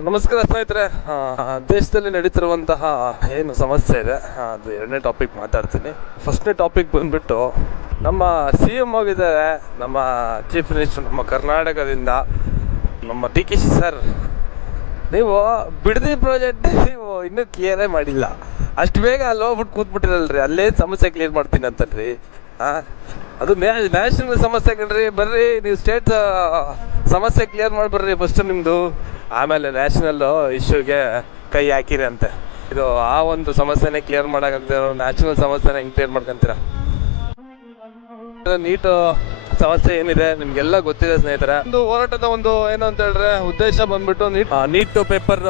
ನಮಸ್ಕಾರ ಸ್ನೇಹಿತರೆ. ದೇಶದಲ್ಲಿ ನಡೀತಿರುವಂತಹ ಏನು ಸಮಸ್ಯೆ ಇದೆ ಅದು ಎರಡನೇ ಟಾಪಿಕ್ ಮಾತಾಡ್ತೀನಿ. ಫಸ್ಟ್ನೇ ಟಾಪಿಕ್ ಬಂದ್ಬಿಟ್ಟು ನಮ್ಮ CM ಆಗಿದ್ದಾರೆ, ನಮ್ಮ ಚೀಫ್ ಮಿನಿಸ್ಟರ್ ನಮ್ಮ ಕರ್ನಾಟಕದಿಂದ, ನಮ್ಮ DKC ಸರ್. ನೀವು ಬಿಡದಿ ಪ್ರಾಜೆಕ್ಟ್ ನೀವು ಇನ್ನೂ ಕ್ಲಿಯರೇ ಮಾಡಿಲ್ಲ. ಅಷ್ಟು ಬೇಗ ಅಲ್ಲಿ ಹೋಗ್ಬಿಟ್ಟು ಕೂತ್ಬಿಟ್ಟಿರಲ್ರಿ, ಅಲ್ಲೇ ಸಮಸ್ಯೆ ಕ್ಲಿಯರ್ ಮಾಡ್ತೀನಿ ಅಂತಲ್ರಿ. ಅದು ನ್ಯಾಷನಲ್ ಸಮಸ್ಯೆ ಕಣ್ರಿ. ಬರ್ರಿ ನೀವು ಸ್ಟೇಟ್ ಸಮಸ್ಯೆ ಕ್ಲಿಯರ್ ಮಾಡಿ ಬರ್ರಿ ಫಸ್ಟ್ ನಿಮ್ಮದು, ಆಮೇಲೆ ನ್ಯಾಷನಲ್ ಇಶ್ಯೂಗೆ ಕೈ ಹಾಕಿರಿ ಅಂತೆ. ಇದು ಆ ಒಂದು ಸಮಸ್ಯೆನೇ ಕ್ಲಿಯರ್ ಮಾಡೋಕ್ಕಾಗದೆ ನ್ಯಾಷನಲ್ ಸಮಸ್ಯೆನ ಹೆಂಗೆ ಕ್ಲಿಯರ್ ಮಾಡ್ಕೊಂತೀರಾ? ನೀಟ್ ಸಮಸ್ಯೆ ಏನಿದೆ ನಿಮ್ಗೆಲ್ಲ ಗೊತ್ತಿದೆ ಸ್ನೇಹಿತರೆ. ಒಂದು ಹೋರಾಟದ ಒಂದು ಏನು ಅಂತ ಹೇಳಿದ್ರೆ ಉದ್ದೇಶ ಬಂದ್ಬಿಟ್ಟು ನೀಟ್ ಪೇಪರ್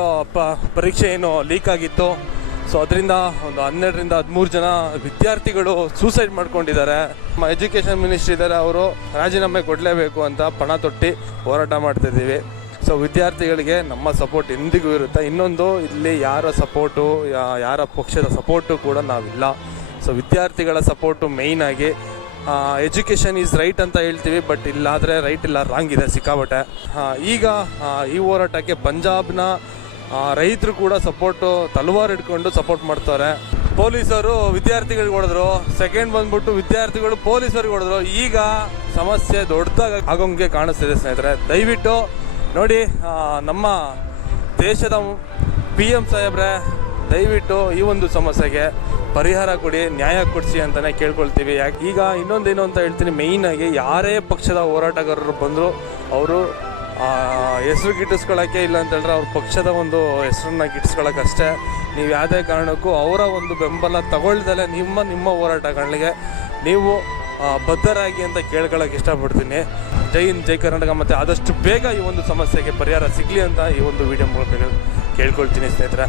ಪರೀಕ್ಷೆ ಏನು ಲೀಕ್ ಆಗಿತ್ತು. ಸೊ ಅದರಿಂದ ಒಂದು 12ರಿಂದ 13 ಜನ ವಿದ್ಯಾರ್ಥಿಗಳು ಸೂಸೈಡ್ ಮಾಡ್ಕೊಂಡಿದ್ದಾರೆ. ನಮ್ಮ ಎಜುಕೇಷನ್ ಮಿನಿಸ್ಟ್ರಿ ಇದ್ದಾರೆ, ಅವರು ರಾಜೀನಾಮೆ ಕೊಡಲೇಬೇಕು ಅಂತ ಪಣ ತೊಟ್ಟಿ ಹೋರಾಟ ಮಾಡ್ತಿದ್ದೀವಿ. ಸೊ ವಿದ್ಯಾರ್ಥಿಗಳಿಗೆ ನಮ್ಮ ಸಪೋರ್ಟ್ ಎಂದಿಗೂ ಇರುತ್ತೆ. ಇನ್ನೊಂದು, ಇಲ್ಲಿ ಯಾರ ಸಪೋರ್ಟು ಯಾರ ಪಕ್ಷದ ಸಪೋರ್ಟು ಕೂಡ ನಾವಿಲ್ಲ. ಸೊ ವಿದ್ಯಾರ್ಥಿಗಳ ಸಪೋರ್ಟು ಮೇಯ್ನ್ ಆಗಿ. ಎಜುಕೇಷನ್ ಈಸ್ ರೈಟ್ ಅಂತ ಹೇಳ್ತೀವಿ, ಬಟ್ ಇಲ್ಲಾದರೆ ರೈಟ್ ಇಲ್ಲ, ರಾಂಗ್ ಇದೆ ಸಿಕ್ಕಾಬಟ್ಟೆ. ಈಗ ಈ ಹೋರಾಟಕ್ಕೆ ಪಂಜಾಬ್ನ ರೈತರು ಕೂಡ ಸಪೋರ್ಟು ತಲವಾರು ಹಿಡ್ಕೊಂಡು ಸಪೋರ್ಟ್ ಮಾಡ್ತಾರೆ. ಪೊಲೀಸರು ವಿದ್ಯಾರ್ಥಿಗಳಿಗೆ ಹೊಡೆದ್ರು, ಸೆಕೆಂಡ್ ಬಂದ್ಬಿಟ್ಟು ವಿದ್ಯಾರ್ಥಿಗಳು ಪೊಲೀಸರಿಗೆ ಹೊಡೆದ್ರು. ಈಗ ಸಮಸ್ಯೆ ದೊಡ್ಡದಾಗಿ ಆಗೋಂಗೆ ಕಾಣಿಸ್ತಿದೆ ಸ್ನೇಹಿತರೆ. ದಯವಿಟ್ಟು ನೋಡಿ, ನಮ್ಮ ದೇಶದ PM ಸಾಹೇಬ್ರೆ, ದಯವಿಟ್ಟು ಈ ಒಂದು ಸಮಸ್ಯೆಗೆ ಪರಿಹಾರ ಕೊಡಿ, ನ್ಯಾಯ ಕೊಡಿಸಿ ಅಂತಲೇ ಕೇಳ್ಕೊಳ್ತೀವಿ. ಈಗ ಇನ್ನೊಂದೇನು ಅಂತ ಹೇಳ್ತೀನಿ, ಮೇಯ್ನಾಗಿ ಯಾರೇ ಪಕ್ಷದ ಹೋರಾಟಗಾರರು ಬಂದರೂ ಅವರು ಹೆಸರು ಗಿಟ್ಟಿಸ್ಕೊಳ್ಳೋಕ್ಕೆ ಇಲ್ಲ ಅಂತ ಹೇಳಿದ್ರೆ ಅವ್ರ ಪಕ್ಷದ ಒಂದು ಹೆಸರನ್ನ ಗಿಟ್ಟಿಸ್ಕೊಳ್ಳೋಕ್ಕಷ್ಟೇ. ನೀವು ಯಾವುದೇ ಕಾರಣಕ್ಕೂ ಅವರ ಒಂದು ಬೆಂಬಲ ತಗೊಳ್ದಲೆ ನಿಮ್ಮ ಹೋರಾಟಗಳಿಗೆ ನೀವು ಬದ್ಧರಾಗಿ ಅಂತ ಕೇಳ್ಕೊಳ್ಳೋಕೆ ಇಷ್ಟಪಡ್ತೀನಿ. ಜೈ ಹಿಂದ್, ಜೈ ಕರ್ನಾಟಕ. ಮತ್ತು ಆದಷ್ಟು ಬೇಗ ಈ ಒಂದು ಸಮಸ್ಯೆಗೆ ಪರಿಹಾರ ಸಿಗಲಿ ಅಂತ ಈ ಒಂದು ವಿಡಿಯೋ ಮೂಲಕ ಕೇಳ್ಕೊಳ್ತೀನಿ ಸ್ನೇಹಿತರೆ.